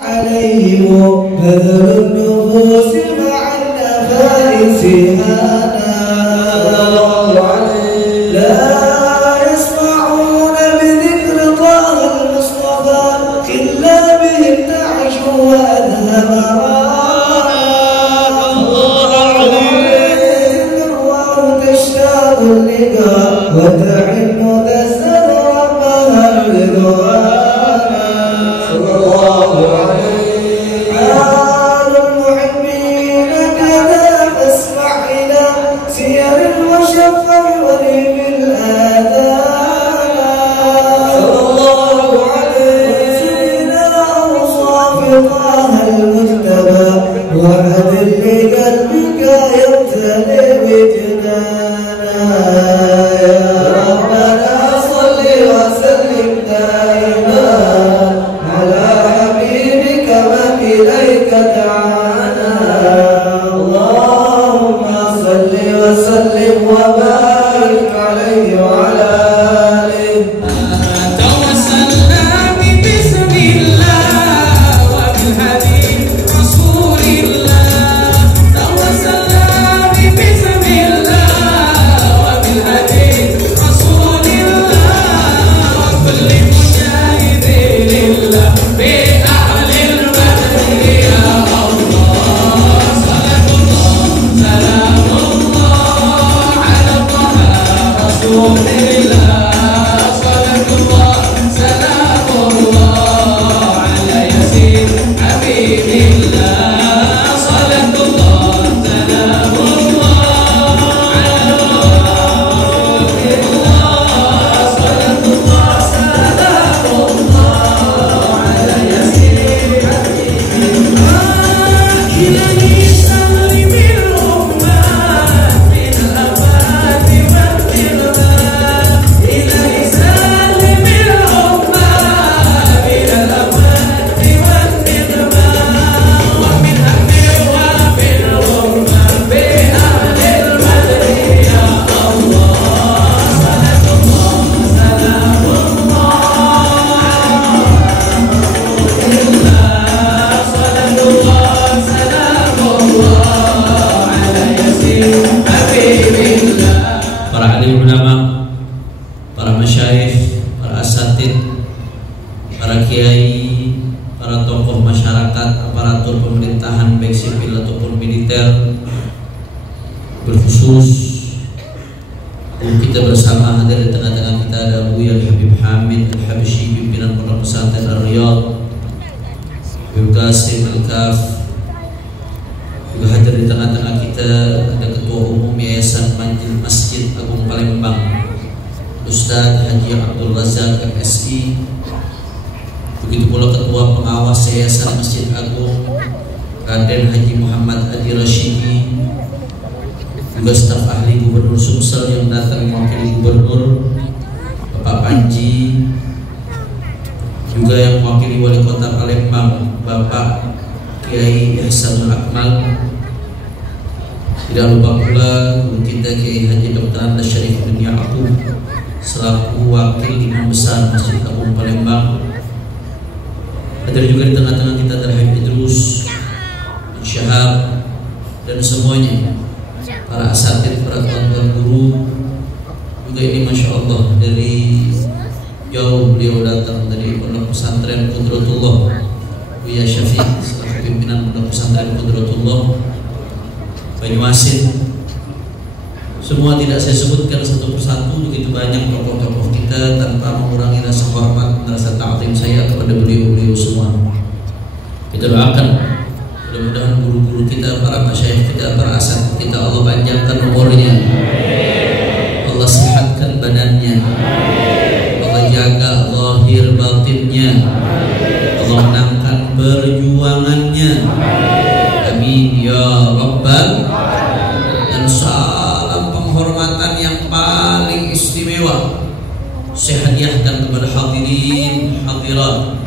عليهم بذل النفوس مع النفائس هانا لا يسمعون بذكر طه المصطفى إلا بهم تعش وأذهب رانا الأرواح تشتاق اللقاء وتعن تزداد ربها رضوانا صلى الله عليه حال المحبين كذا فاسمع إلى سير وشفع وليم الآذان صلى الله عليه وزينا أوصاف طه المجتبى وعدل بقلبك يمتلئ بجنانا يا ربنا صل وسلم دائما على حبيبك من إليك دعانا اللهم صل وسلم وبارك عليه وعلى آله توسلنا ببسم الله وبالهدي رسول الله توسلنا ببسم الله وبالهدي رسول الله وكل مجاهد لله بأهل البدر يا الله صلاة الله سلام الله على طه رسول الله صلاة الله سلام الله على ياسين حبيب الله صلاة الله سلام الله على رسول الله صلاة الله سلام الله على ياسين حبيب الله إلهي سلم الأمة من الآفات والإغلال إلهي سلم الأمة من الآفات والإغلال ومن أهل وفي الأمة بأهل البدر يا الله صلاة الله سلام الله صلاة الله سلام الله على ياسين حبيب الله. Para alim ulama, para masyayikh, para asatid, para kiai, para tokoh masyarakat, aparatur pemerintahan baik sipil ataupun militer, berkhusus kita bersama hadir di tengah-tengah kita ada Buya Habib Hamid Al-Habsyi, pimpinan Pondok Pesantren Ar-Riyadh, Habib Qasim Al-Kaf, juga hadir di tengah-tengah kita ada Ketua Umum Yayasan Masjid Agung Palembang, Ustadz Haji Abdul Razak MSI, begitu pula Ketua Pengawas Yayasan Masjid Agung Raden Haji Muhammad Adi Rashidi, juga staf ahli Gubernur Sumsel yang datang mewakili Gubernur Bapak Panji, juga yang mewakili Wali Kota Palembang Bapak Kiai Ihsanul Akmal. Tidak lupa pula guru kita Kiai Haji Dr. Andes Syarifuddin Ya'qub selaku wakil imam besar Masjid Agung Palembang. Hadir juga di tengah-tengah kita Terhib Idrus, Syahab, dan semuanya para asatid, para tuan-tuan guru. Juga ini Masya Allah dari jauh beliau datang dari Pondok Pesantren Qudratullah Buya Syafiq selaku pimpinan Pondok Pesantren Qudratullah Banyuasin. Semua tidak saya sebutkan satu persatu, begitu banyak tokoh-tokoh kita tanpa mengurangi rasa hormat, rasa ta'zim saya kepada beliau-beliau semua. Kita doakan mudah-mudahan guru-guru kita, para masyayikh kita, para asatid kita, Allah panjangkan umurnya, Allah sehatkan badannya, Allah jaga zahir batinnya, Allah menangkan perjuangannya. Amin ya Rabbal. Dan salam penghormatan yang paling istimewa saya hadiahkan kepada hadirin hadirat,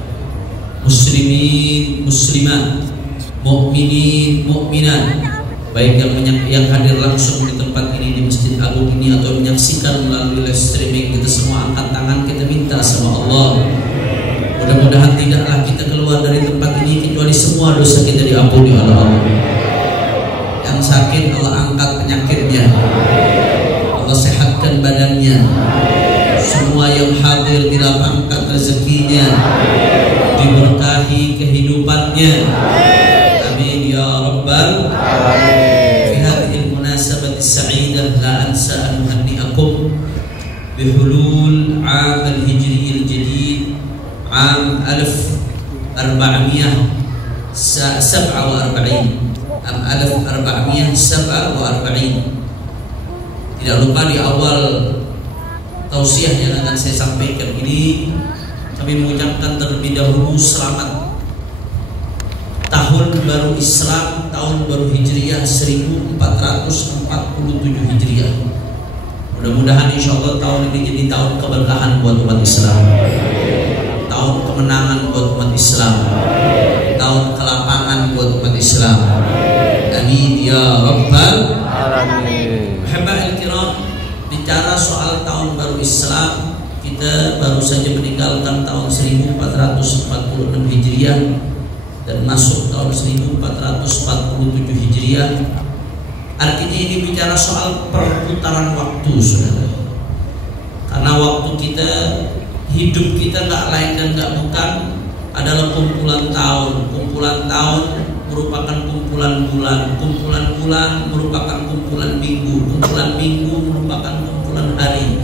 muslimin muslimat, mukminin mukminat, baik yang hadir langsung di tempat ini di Masjid Agung ini atau menyaksikan melalui live streaming. Kita semua angkat tangan, kita minta sama Allah, mudah-mudahan tidaklah kita keluar dari tempat ini semua dosa kita diampuni oleh Allah. Yang sakit Allah angkat penyakitnya, Allah sehatkan badannya. Semua yang hadir dilapangkan rezekinya, diberkahi kehidupannya. Amin ya rabbal alamin. Fi hadhihi al-munasabati as-sa'idah la ansa an uhanni'akum bihulul 'am al-hijri al-jadid 'am 1447. Tidak lupa di awal tausiah yang akan saya sampaikan ini, kami mengucapkan terlebih dahulu selamat tahun baru Islam, tahun baru Hijriah 1447 Hijriah. Mudah-mudahan insya Allah tahun ini jadi tahun keberkahan buat umat Islam, tahun kemenangan buat umat Islam, tahun kelapangan buat umat Islam. Amin ya rabbal alamin. Habaibul kiram, bicara soal tahun baru Islam, kita baru saja meninggalkan tahun 1446 Hijriah dan masuk tahun 1447 Hijriah. Artinya ini bicara soal perputaran waktu, saudara. Karena waktu kita, hidup kita nggak lain dan nggak bukan adalah kumpulan tahun. Kumpulan tahun merupakan kumpulan bulan. Kumpulan bulan merupakan kumpulan minggu. Kumpulan minggu merupakan kumpulan hari.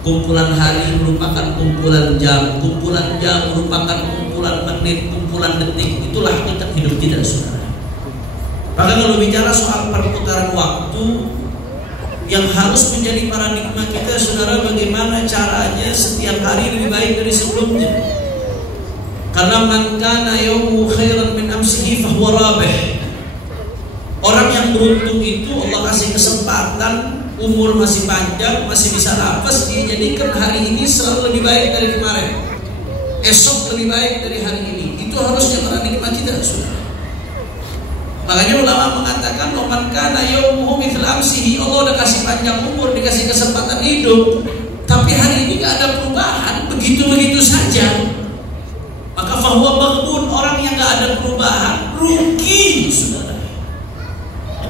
Kumpulan hari merupakan kumpulan jam. Kumpulan jam merupakan kumpulan menit, kumpulan detik. Itulah kita hidup kita, saudara. Maka kalau bicara soal perputaran waktu, yang harus menjadi paradigma kita, saudara, bagaimana caranya setiap hari lebih baik dari sebelumnya. Karena man kana yawmu khairan min amsihi fahuwa rabih. Orang yang beruntung itu Allah kasih kesempatan, umur masih panjang, masih bisa nafas, dia jadikan hari ini selalu lebih baik dari kemarin, esok lebih baik dari hari ini. Itu harusnya paradigma kita, saudara. Makanya ulama mengatakan man kana yawmuhu mithla amsihi. Allah udah kasih panjang umur, dikasih kesempatan hidup, tapi hari ini gak ada perubahan, begitu-begitu saja. Maka fahuwa maghbun, orang yang gak ada perubahan rugi, saudara.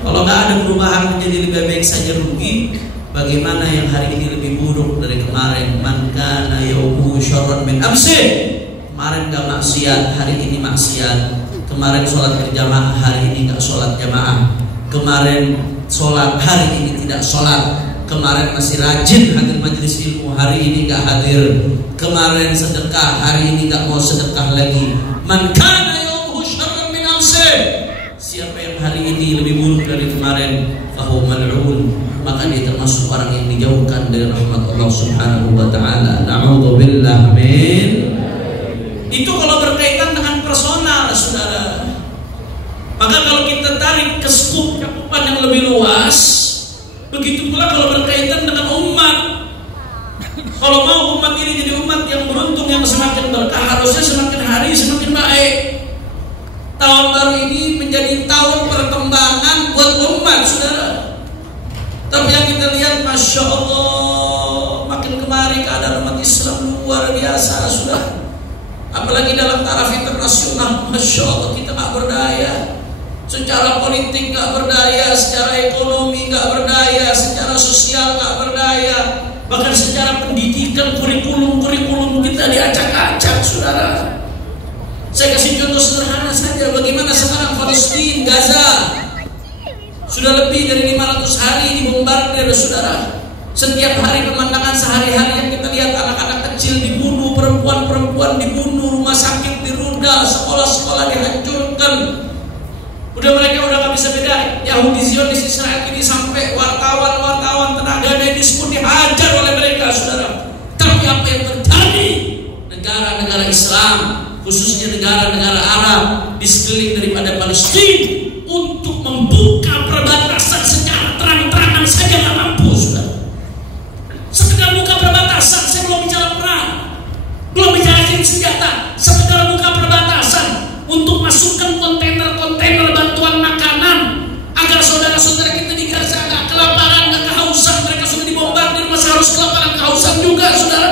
Kalau gak ada perubahan menjadi lebih baik saja rugi, bagaimana yang hari ini lebih buruk dari kemarin? Man kana yawmuhu syarran min amsihi. Kemarin gak maksiat, hari ini maksiat. Kemarin sholat berjamaah, hari ini gak sholat jamaah. Kemarin sholat, hari ini tidak sholat. Kemarin masih rajin hadir majelis ilmu, hari ini gak hadir. Kemarin sedekah, hari ini gak mau sedekah lagi. Man kana yawmuhu syarran min amsihi. Siapa yang hari ini lebih buruk dari kemarin, fahuwa mal'un, maka dia termasuk orang yang dijauhkan dari rahmat Allah Subhanahu wa ta'ala. Na'udzubillah min. Itu kalau berkaitan dengan personal, saudara. Maka kalau kita tarik ke skup cakupan yang lebih luas, begitu pula kalau berkaitan dengan umat. Kalau mau umat ini jadi umat yang beruntung, yang semakin berkah, harusnya semakin hari semakin baik. Tahun baru ini menjadi tahun perkembangan buat umat, saudara. Tapi yang kita lihat, Masya Allah, makin kemari keadaan umat Islam luar biasa, saudara. Apalagi dalam taraf internasional, Masya Allah, kita gak berdaya. Secara politik gak berdaya, secara ekonomi gak berdaya, secara sosial gak berdaya. Bahkan secara pendidikan, kurikulum kita diacak-acak, saudara. Saya kasih contoh sederhana saja, bagaimana sekarang Palestina, Gaza sudah lebih dari 500 hari dibombardir, saudara. Setiap hari pemandangan sehari-hari yang kita lihat, anak-anak kecil dibunuh, perempuan-perempuan dibunuh, rumah sakit dirudal, sekolah-sekolah dihancurkan. Mereka udah gak bisa beda Yahudi Zionis Israel ini, sampai wartawan-wartawan tenaga medis pun dihajar oleh mereka, saudara. Tapi apa yang terjadi? Negara-negara Islam, khususnya negara-negara Arab di sekeliling daripada Palestina, untuk membuka perbatasan secara terang-terangan saja gak mampu, saudara. Sekedar buka perbatasan, saya belum bicara perang, belum bicara senjata, sekedar buka perbatasan untuk masukkan kontainer-kontainer bantuan makanan agar saudara-saudara kita di Gaza gak kelaparan, gak kehausan. Mereka sudah dibombardir, masih harus kelaparan, kehausan juga, saudara.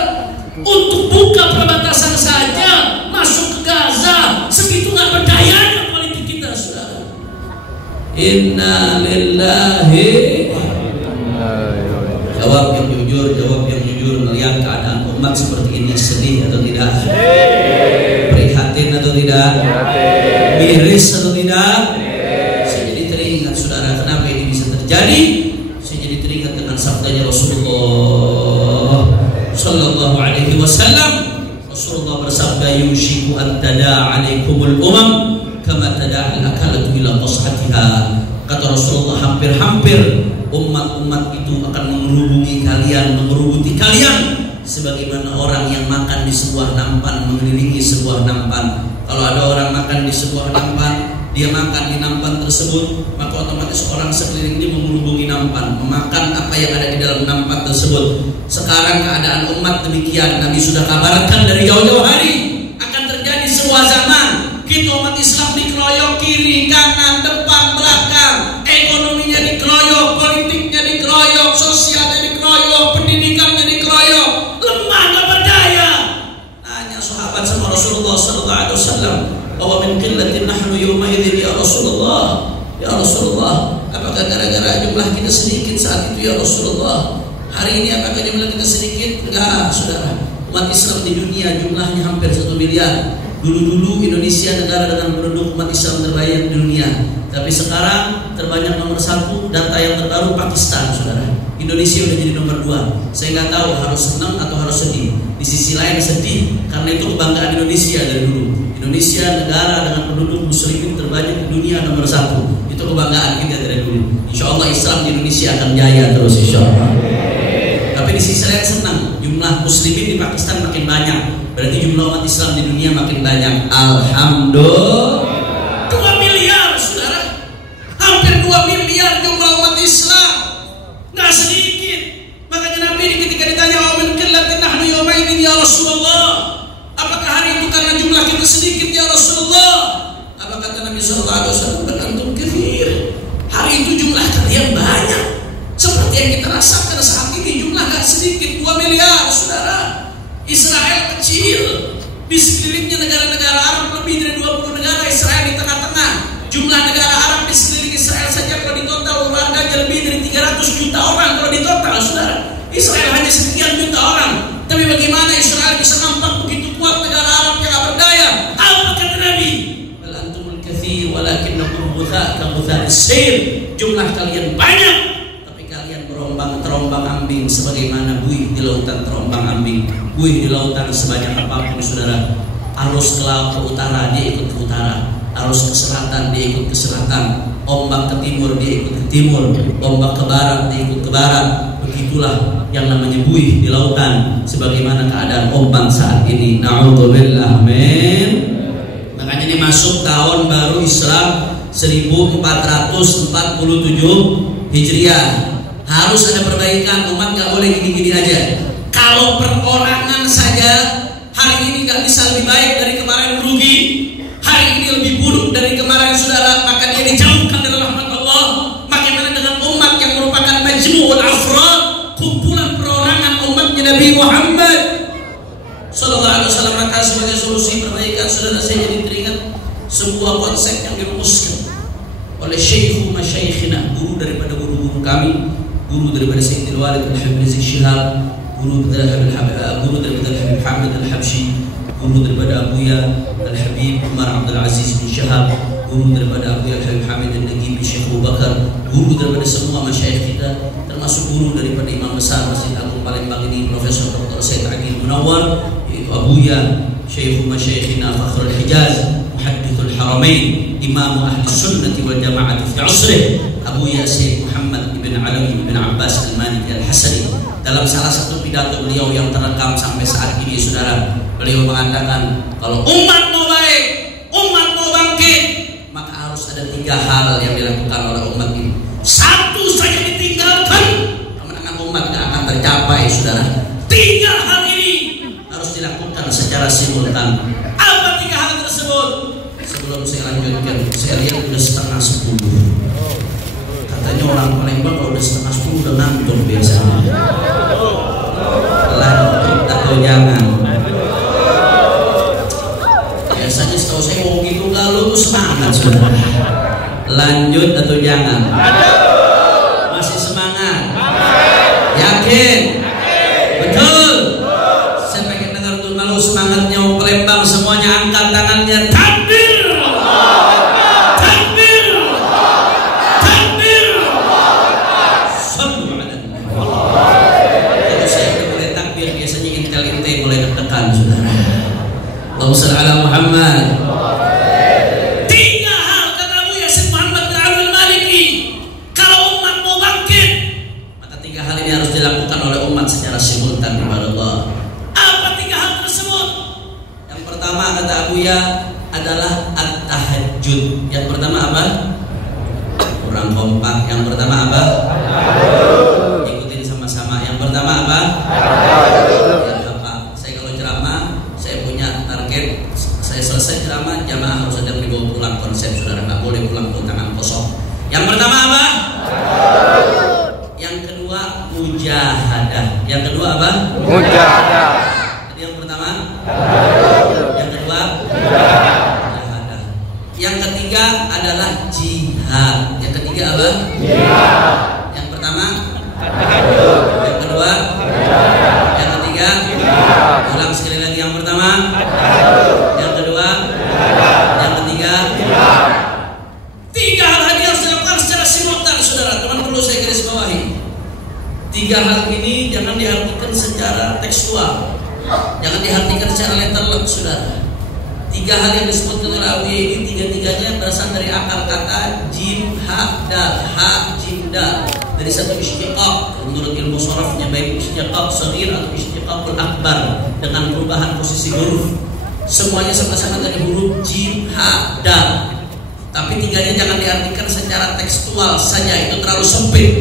Untuk buka perbatasan saja masuk ke Gaza, segitu gak berdayanya politik Inna lillahi. Jawab yang jujur, jawab yang jujur. Melihat keadaan umat seperti ini, sedih atau tidak? Prihatin atau tidak? Miris atau tidak? Saya jadi teringat, saudara, kenapa ini bisa terjadi? Saya jadi teringat dengan sabdanya Rasulullah Sallallahu Alaihi Wasallam. Rasulullah bersabda, yushiku an tada' alaikumul umam kama tada'al akalatu ila qashatiha. Kata Rasulullah, hampir-hampir umat-umat itu akan mengerubungi kalian, mengerubuti kalian sebagaimana orang yang makan di sebuah nampan mengelilingi sebuah nampan. Kalau ada orang makan di sebuah nampan, dia makan di nampan tersebut, maka otomatis orang sekeliling ini mengerubungi nampan, memakan apa yang ada di dalam nampan tersebut. Sekarang keadaan umat demikian. Nabi sudah kabarkan dari jauh-jauh hari akan terjadi sebuah zaman kita umat Islam dikeroyok kiri, kanan, depan, belakang, ekonominya dikeroyok, politiknya dikeroyok, sosialnya dikeroyok, pendidikannya dikeroyok, lemah gak berdaya. Nanya sahabat sama Rasulullah Sallallahu Alaihi Wasallam, bahwa min qillatin nahnu yawma idzin ya Rasulullah. Ya Rasulullah, apakah gara-gara jumlah kita sedikit saat itu ya Rasulullah? Hari ini apakah jumlah kita sedikit? Enggak, saudara. Umat Islam di dunia jumlahnya hampir 1 miliar. Dulu-dulu Indonesia negara dengan penduduk umat Islam terbanyak di dunia. Tapi sekarang terbanyak nomor 1, data yang terbaru Pakistan, saudara. Indonesia udah jadi nomor 2. Saya nggak tahu harus senang atau harus sedih. Di sisi lain sedih karena itu kebanggaan Indonesia dari dulu. Indonesia negara dengan penduduk muslimin terbanyak di dunia nomor 1. Itu kebanggaan kita dari dulu. Insya Allah Islam di Indonesia akan jaya terus, insya Allah. Tapi di sisi lain senang, jumlah muslimin di Pakistan makin banyak, berarti jumlah umat Islam di dunia makin banyak. Alhamdulillah. 2 miliar, saudara. Hampir 2 miliar jumlah umat Islam. Nggak sedikit. Makanya Nabi ketika ditanya, wa min qillatin nahnu yawma idzin ya Rasulullah, apakah hari itu karena jumlah kita sedikit ya Rasulullah? Apa kata Nabi sallallahu alaihi wasallam? Antum katsir. Hari itu jumlah kalian banyak. Seperti yang kita rasakan saat ini, jumlah gak sedikit, 2 miliar, saudara. Israel kecil, di sekelilingnya negara-negara Arab lebih dari 20 negara, Israel di tengah-tengah. Jumlah negara Arab di sekeliling Israel saja kalau ditotal warganya lebih dari 300 juta orang kalau ditotal, saudara. Israel hanya sekian juta orang. Tapi bagaimana Israel bisa nampak begitu kuat negara Arab yang gak berdaya? Apa kata Nabi? Bal antumul katsir walakinnakum ghutha ka ghutha'is sayl. Jumlah kalian banyak, terombang ambing sebagaimana buih di lautan terombang ambing. Buih di lautan sebanyak apapun, saudara, arus ke laut ke utara dia ikut ke utara, arus ke selatan dia ikut ke selatan, ombak ke timur dia ikut ke timur, ombak ke barat dia ikut ke barat. Begitulah yang namanya buih di lautan, sebagaimana keadaan ombak saat ini. Na'udzubillah, amin. Makanya ini masuk tahun baru Islam 1447 Hijriah. Harus ada perbaikan, umat gak boleh gini-gini aja. Kalau perorangan saja hari ini gak bisa lebih baik dari kemarin, rugi. Hari ini lebih buruk dari kemarin, saudara, maka dia dijauhkan dari rahmat Allah. Bagaimana dengan umat yang merupakan majmu'ul afrad, kumpulan perorangan umatnya Nabi Muhammad Sallallahu Alaihi Wasallam? Maka sebagai solusi perbaikan, saudara, saya jadi teringat sebuah konsep yang dirumuskan oleh Syekhu Masyaikhina, guru daripada guru-guru kami, guru daripada Sayyidil Walid Al-Habib Rizik Syihab, guru daripada Al-Habib Hamid Al-Habsyi, guru daripada Abuya Al-Habib Umar Abdul Aziz bin Syihab, guru daripada Abuya Al-Habib Hamid Al-Nagibi Syekh Abu Bakar, guru daripada semua masyayikh kita, termasuk guru daripada Imam Besar Masjid Agung Palembang ini, Profesor Dr. Said Aqil Munawwar, yaitu Abuya Syekhu Masyayikhina Fakhrul Hijaz, Muhaddithul Haramain, Imam Ahli Sunnati wal Jamaah fi Usrih, Abuya Syekh Muhammad ibn Alawi ibn Abbas Al-Maliki Al-Hasani. Dalam salah satu pidato beliau yang terekam sampai saat ini, saudara, beliau mengatakan kalau umat mau baik, umat mau bangkit, maka harus ada 3 hal yang dilakukan oleh umat ini. 1 saja ditinggalkan, kemenangan umat tidak akan tercapai, saudara. 3 hal ini harus dilakukan secara simultan. Apa 3 hal tersebut? Sebelum saya lanjutkan, saya lihat sudah setengah 10. Katanya orang Palembang kalau udah setengah 10 udah ngantuk biasanya. Lanjut atau jangan? Biasanya setahu saya mau gitu kalau tuh semangat, saudara. Lanjut atau jangan? Masih semangat? Yakin? Betul? Saya pengen dengar tuh kalau semangatnya mau Palembang semuanya angkat tangannya. Takbir! Takbir! Takbir! Sallu ala Nabi. Kalau saya udah mulai takbir biasanya intel-intel mulai deg-degan saudara. Allahumma shalli ala Muhammad. Dilakukan oleh umat secara simultan kepada Allah. Apa 3 hal tersebut? Yang pertama kata Abuya adalah at-tahajjud. Yang pertama apa? Kurang kompak. Yang pertama apa? Ikutin sama-sama. Yang pertama apa? Yang apa? Saya kalau ceramah, saya punya target. Saya selesai ceramah, jamaah harus ada dibawa pulang. Konsep saudara, nggak boleh pulang dengan tangan kosong. Yang pertama apa? Yang kedua mujahadah. Yang kedua apa? Mujahadah. Jadi yang pertama yang kedua mujahadah. Yang ketiga adalah jihad. Yang ketiga apa? Jihad. Yang pertama tahajud. Yang kedua mujahadah. Yang ketiga jihad. Ulang sekali lagi. Yang pertama tahajud. Yang kedua mujahadah. Yang ketiga jihad. 3 hal ini harus dilakukan secara simultan saudara. Teman perlu saya garis bawahi. 3 hal ini jangan diartikan secara tekstual, jangan diartikan secara letterlek saudara. 3 hal yang disebutkan oleh Abuya ini 3-tiganya berasal dari akar kata jim ha dal, ha jim dal, dari satu istiqaq menurut ilmu sharafnya, baik istiqaq shaghir atau istiqaqul akbar dengan perubahan posisi huruf. Semuanya sama-sama dari huruf jim ha dal. Tapi 3-nya jangan diartikan secara tekstual saja, itu terlalu sempit.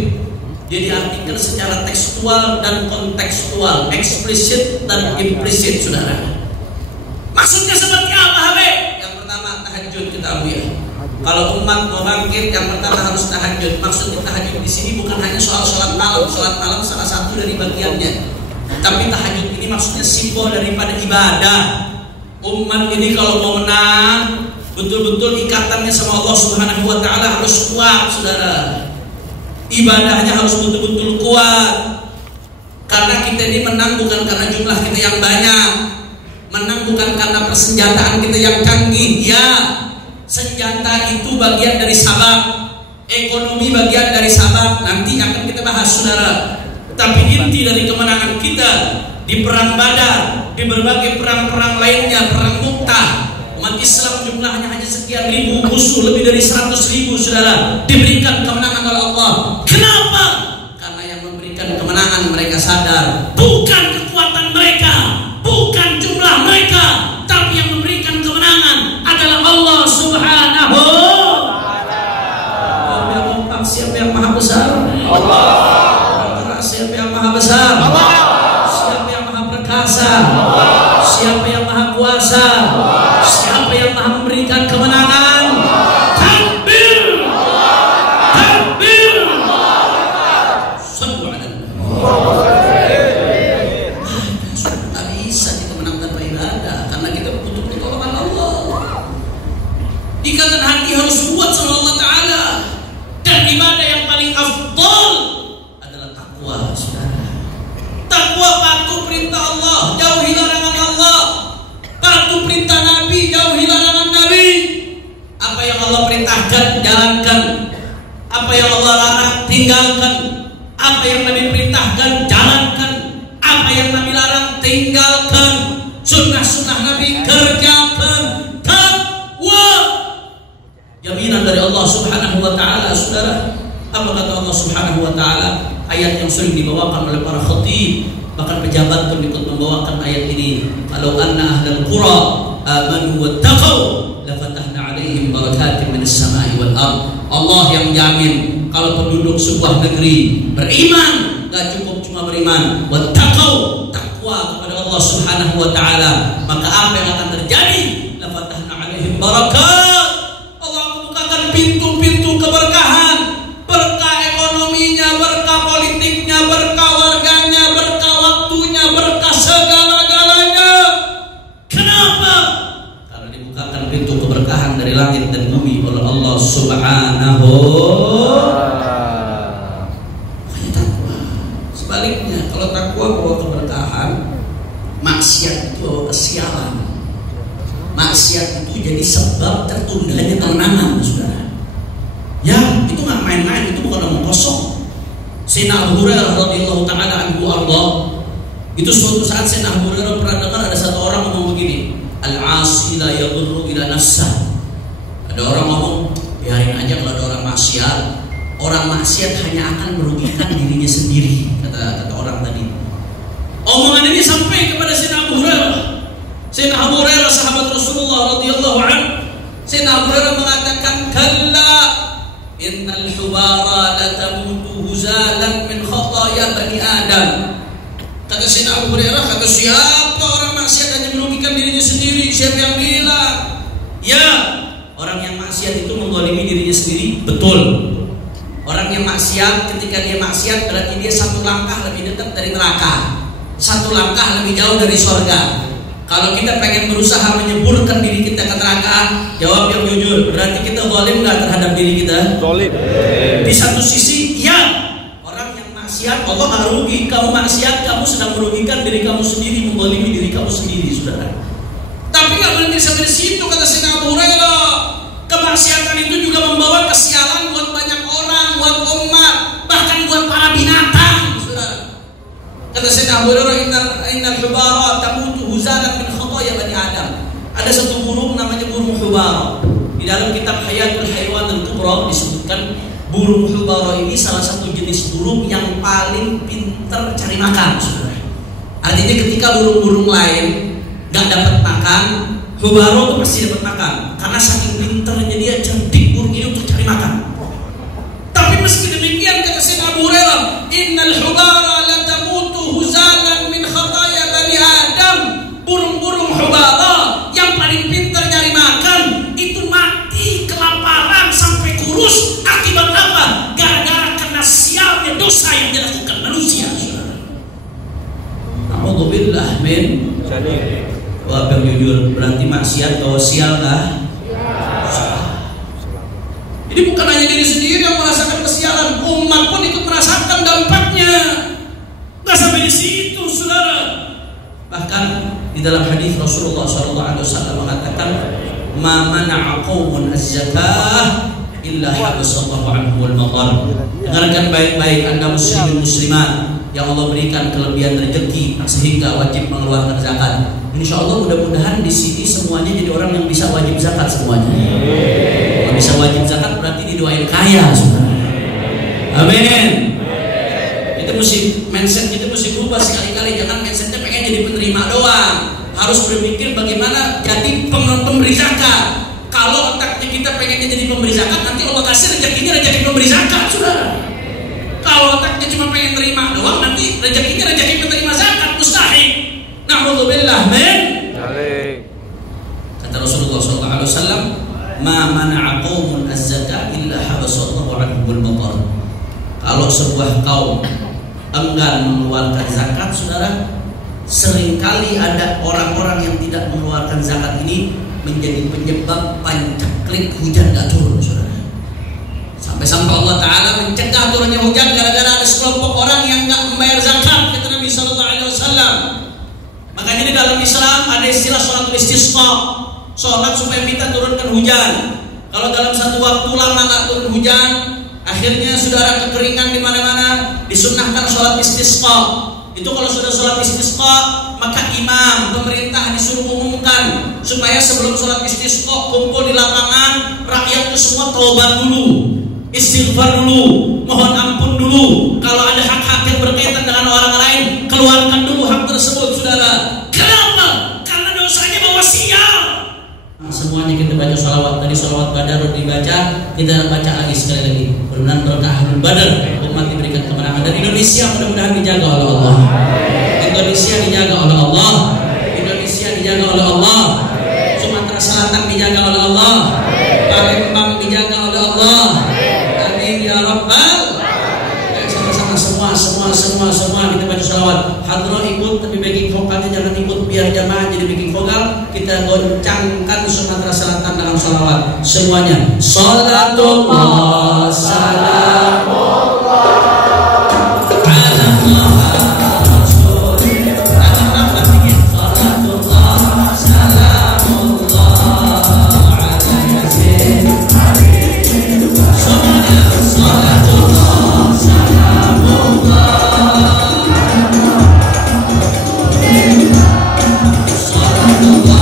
Dia diartikan secara tekstual dan kontekstual, eksplisit dan implisit, saudara. Maksudnya seperti apa, Habib? Yang pertama tahajud kita Abuya. Kalau umat mau bangkit, yang pertama harus tahajud. Maksud tahajud di sini bukan hanya soal sholat malam. Sholat malam salah satu dari bagiannya. Tapi tahajud ini maksudnya simbol daripada ibadah. Umat ini kalau mau menang, betul-betul ikatannya sama Allah Subhanahu Wa Taala harus kuat, saudara. Ibadahnya harus betul-betul kuat. Karena kita ini menang bukan karena jumlah kita yang banyak, menang bukan karena persenjataan kita yang canggih. Ya, senjata itu bagian dari sabab, ekonomi bagian dari sabab. Nanti akan kita bahas saudara. Tapi inti dari kemenangan kita di perang Badar, di berbagai perang-perang lainnya, perang Mu'tah, umat Islam jumlahnya hanya sekian ribu, musuh lebih dari 100.000 saudara, diberikan kemenangan oleh Allah. Kenapa? Karena yang memberikan kemenangan mereka sadar bukan kekuatan mereka, bukan jumlah mereka, tapi yang memberikan kemenangan adalah Allah Subhanahu wa Ta'ala. Siapa yang maha besar? Allah. Siapa yang maha besar? Allah. Siapa yang maha perkasa? Allah. Siapa yang maha kuasa? Allah. Siapa yang maha memberikan kemenangan? Takbir! Takbir! Sallu ala Nabi. Sudah tak bisa kita menang tanpa ibadah, karena kita butuh pertolongan Allah. Ikatan hati harus kuat sama Allah Ta'ala. Dan ibadah yang paling afdal adalah takwa, saudara. Takwa patuh perintah Allah, jauhi larangan Allah. Patuh perintah Nabi, jauhi larangan Nabi. Apa yang Allah perintahkan, jalankan. Apa yang Allah larang, tinggalkan. Apa yang Nabi perintahkan, jalankan. Apa yang Nabi larang, tinggalkan. Sunnah-sunnah Nabi, kerjakan. Takwa, jaminan dari Allah Subhanahu wa Ta'ala, saudara. Apa kata Allah Subhanahu wa Ta'ala? Ayat yang sering dibawakan oleh para khatib, bahkan pejabat pun ikut membawakan ayat ini. Kalau anna ahlal qura amanu wattaqau la fatahna 'alaihim barakatin minas sama'i wal ard. Allah yang jamin kalau penduduk sebuah negeri beriman, enggak cukup cuma beriman, wattaqau, takwa kepada Allah Subhanahu wa Ta'ala, maka apa yang akan terjadi? La fatahna 'alaihim barakat. Allah membukakan pintu-pintu keberkahan, berkah ekonominya, berkah politiknya, berkah warganya, berkah waktunya, berkah segala-galanya. Kenapa? Karena dibukakan pintu keberkahan dari langit langit dan bumi oleh Allah Subhanahu. Makanya takwa. Sebaliknya, kalau takwa bawa keberkahan, maksiat itu bawa kesialan. Maksiat itu jadi sebab tertundanya kemenangan, saudara. Ya, itu nggak main-main, itu bukan omong kosong. Sayyidina Abu Hurairah radhiyallahu taala anhu arda, itu suatu saat Sayyidina Abu Hurairah pernah dengar ada satu orang ngomong begini, al-'asi la yadurru ila nafsah. Ada orang ngomong, biarin aja kalau ada orang maksiat. Orang maksiat hanya akan merugikan dirinya sendiri, kata orang tadi. Omongan ini sampai kepada Sayyidina Abu Hurairah. Sayyidina Abu Hurairah sahabat Rasulullah radhiyallahu anhu. Sayyidina Abu Hurairah mengatakan, kalla innal hubara la tamutu huzalan min khataya bani Adam. Kata Sayyidina Abu Hurairah, kata siapa orang maksiat hanya merugikan dirinya sendiri? Siapa yang bilang? Ya, orang yang maksiat itu menggolimi dirinya sendiri. Betul. Orang yang maksiat, ketika dia maksiat berarti dia satu langkah lebih dekat dari neraka, satu langkah lebih jauh dari surga. Kalau kita pengen berusaha menyeburkan diri kita ke neraka, jawab yang jujur, berarti kita zalim nggak terhadap diri kita? Zalim. Di satu sisi, ya, orang yang maksiat Allah nggak rugi. Kamu maksiat, kamu sedang merugikan diri kamu sendiri, menzalimi diri kamu sendiri, saudara. Tapi nggak berhenti sampai di situ, kata Sayyidina Abu Hurairah. Kemaksiatan itu juga membawa kesialan buat banyak orang, buat umat, bahkan buat para binatang, saudara. Kata Sayyidina Abu Hurairah, innal hubara tamutu huzalan min khataya bani Adam. Ada satu burung namanya burung hubara. Di dalam kitab Hayatul Haywan al-Kubra disebutkan burung hubara ini salah satu jenis burung yang paling pintar cari makan, saudara. Artinya ketika burung-burung lain nggak dapat makan, hubara itu pasti dapat makan, karena saking pintarnya dia, cerdik burung ini untuk cari makan. Tapi meski demikian, kata Sayyidina Abu Hurairah, innal hubara la tamutu huzalan min khataya bani Adam. Burung-burung hubara yang paling pintar cari makan itu mati kelaparan sampai kurus. Akibat apa? Gara-gara kena sialnya dosa yang dilakukan manusia, saudara. Alhamdulillah, men. Wah, yang jujur, berarti maksiat bawa sial kah? Ini bukan hanya diri sendiri yang merasakan kesialan, umat pun ikut merasakan dampaknya. Nggak sampai di situ, saudara. Bahkan di dalam hadis Rasulullah SAW mengatakan, ma mana'a qaumun az-zakah illa habasallahu anhumul matar. Dengarkan baik-baik Anda muslimin muslimat yang Allah berikan kelebihan rezeki sehingga wajib mengeluarkan zakat. Insya Allah mudah-mudahan di sini semuanya jadi orang yang bisa wajib zakat semuanya. Kalau bisa wajib zakat berarti didoain kaya, saudara. Amin. Itu mesti mindset kita mesti berubah sekali-kali. Jangan mindsetnya pengen jadi penerima doang. Harus berpikir bagaimana jadi pemberi zakat. Kalau otaknya kita pengennya jadi pemberi zakat, nanti Allah kasih rezekinya rezeki pemberi zakat, saudara. Kalau otaknya cuma pengen terima doang, nanti rezekinya rezeki penerima zakat, mustahil. Na'udzubillah min. Kata Rasulullah SAW, ma mana'a qaumun az-zakah illa habasallahu anhumul matar. Kalau sebuah kaum enggan mengeluarkan zakat, saudara, seringkali ada orang-orang yang tidak mengeluarkan zakat ini menjadi penyebab pancaklik hujan gak turun, saudara. Sampai-sampai Allah Ta'ala mencegah turunnya hujan gara-gara ada sekelompok orang yang gak membayar zakat, kata Nabi SAW. Makanya di dalam Islam ada istilah sholat istisqa, sholat supaya minta turunkan hujan. Kalau dalam satu waktu lama gak turun hujan, akhirnya saudara kekeringan di mana-mana, disunnahkan sholat istisqa. Itu kalau sudah sholat istisqa, maka imam, pemerintah disuruh mengumumkan supaya sebelum sholat istisqa kumpul di lapangan, rakyat itu semua taubat dulu, istighfar dulu, mohon ampun dulu. Kalau ada hak-hak yang berkaitan dengan orang lain, keluarkan dulu hak tersebut, saudara. Kenapa? Karena dosanya bawa sial. Nah, semuanya kita baca salawat. Tadi salawat Badar dibaca, kita baca lagi sekali lagi. Mudah-mudahan berkah Ahlul Badar, umat diberikan kemenangan. Dan Indonesia mudah-mudahan dijaga oleh Allah. Indonesia dijaga oleh Allah. Indonesia dijaga oleh Allah. Sumatera Selatan dijaga oleh Allah. Palembang dijaga oleh Allah. Amin ya Rabbal. Sama-sama semua kita baca salawat. Hadroh ikut, tapi backing vokalnya jangan ikut, biar jamaah jadi backing vokal. Kita goncangkan Sumatera Selatan dalam salawat. semuanya. Salatullah salamullah ala Rasulillah. Salatullah salamullah ala Yasin. Semuanya. Salatullah salamullah. Salatullah.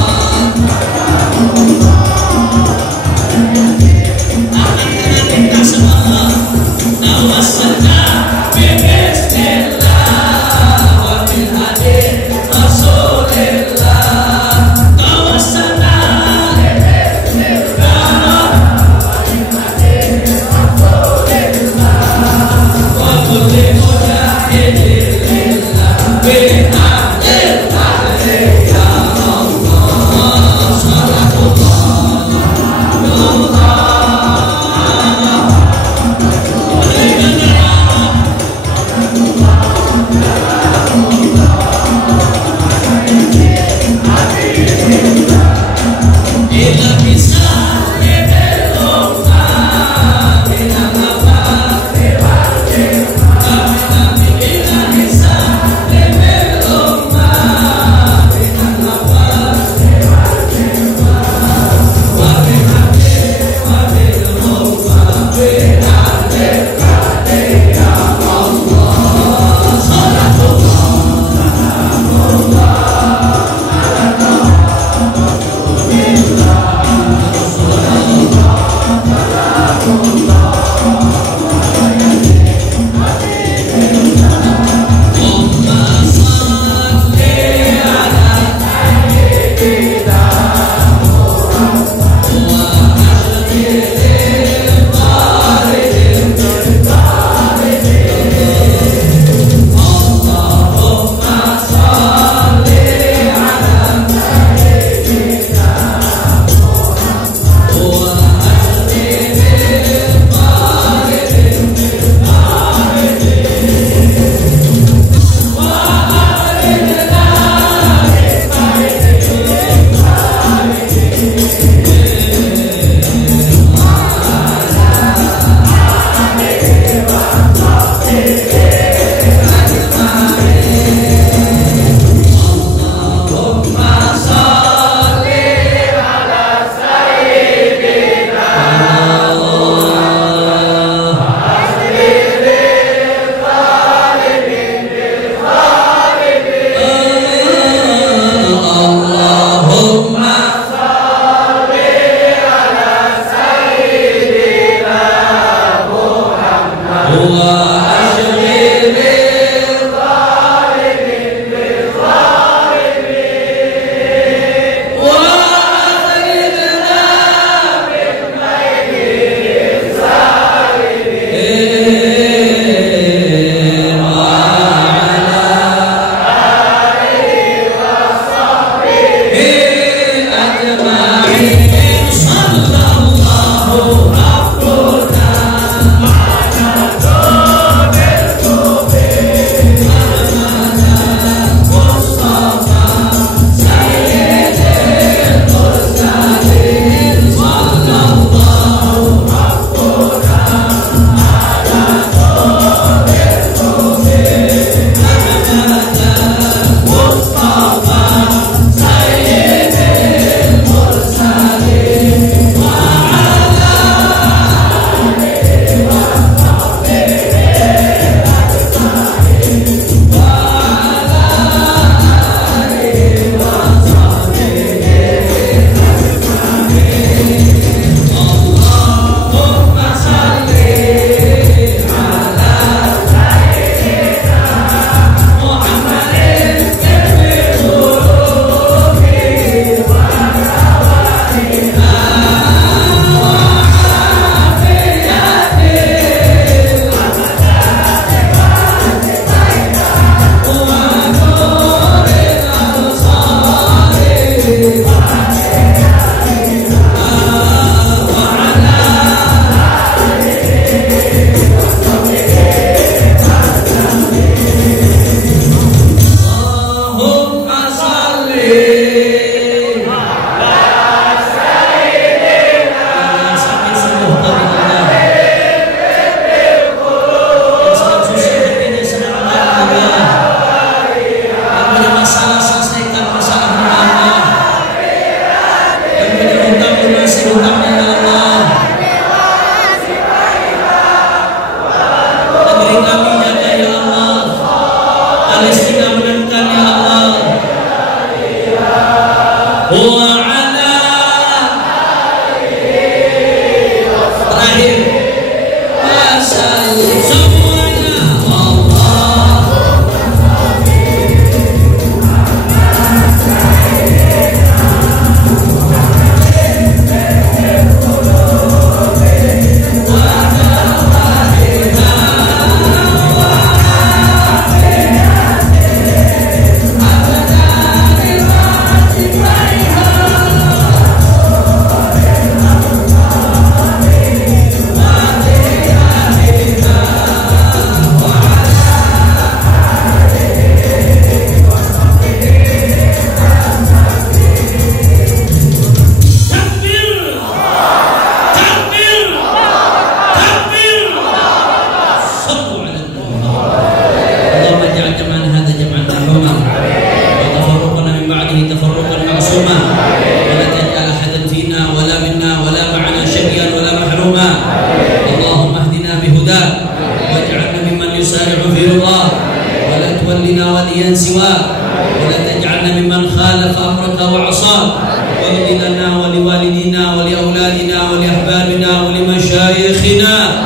ahbabina wa li masyayikhina.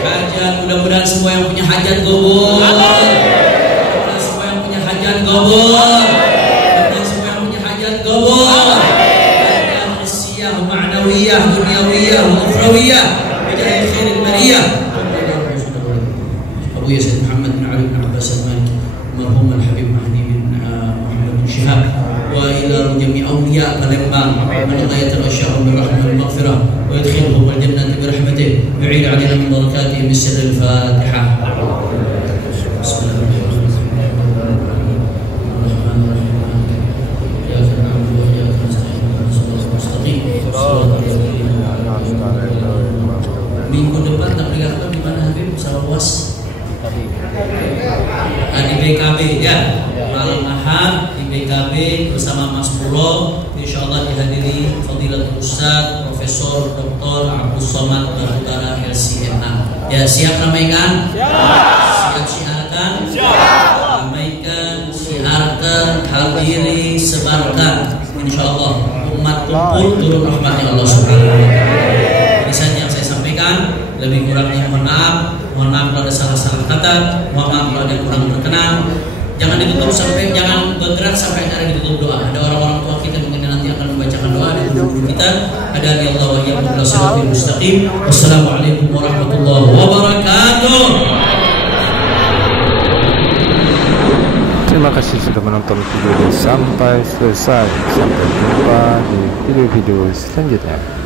Hajat, mudah-mudahan semua yang punya hajat kabul. Mudah-mudahan semua yang punya hajat kabul. Mudah-mudahan semua yang punya hajat kabul. Hajat hissiyah, ma'nawiyah, dunyawiyah, wa ukhrawiyah. Bijahi khairil bariyah. Abu Yazid Muhammad bin Ali bin Abbas al-Maliki, marhum al-Habib Mahdi bin Muhammad bin Syihab, wa ila jami' awliya Palembang, man ghayatan asya'um birrahmah wal maghfirah, wa yadkhiluhum al-jannata bi rahmatih, yu'id 'alaina min barakatihi bisirri al-Fatihah. Minggu depan tabligh akbar di mana Habib? Salawas. Di BKB ya, malam Ahad di BKB bersama Mas Pulo, insyaallah dihadiri Fadilatul Ustaz Profesor Dr. Abdul Somad Batubara LCMA. Ya, siap ramaikan? Siap syiarkan? Ramaikan, syiarkan, hadiri, sebarkan. Insyaallah umat kumpul turun rahmatnya Allah Subhanahu wa taala. Ini saja yang saya sampaikan, lebih kurangnya mohon maaf. Mohon maaf kalau ada salah-salah kata, mohon maaf kalau ada yang kurang berkenan. Jangan ditutup sampai, jangan bergerak sampai ada ditutup doa. Ada orang-orang tua kita mungkin nanti akan membacakan doa di guru kita. Ada ni Allah wa iyyakum ila siratal mustaqim. Wassalamualaikum warahmatullahi wabarakatuh. Terima kasih sudah menonton video ini sampai selesai. Sampai jumpa di video-video selanjutnya.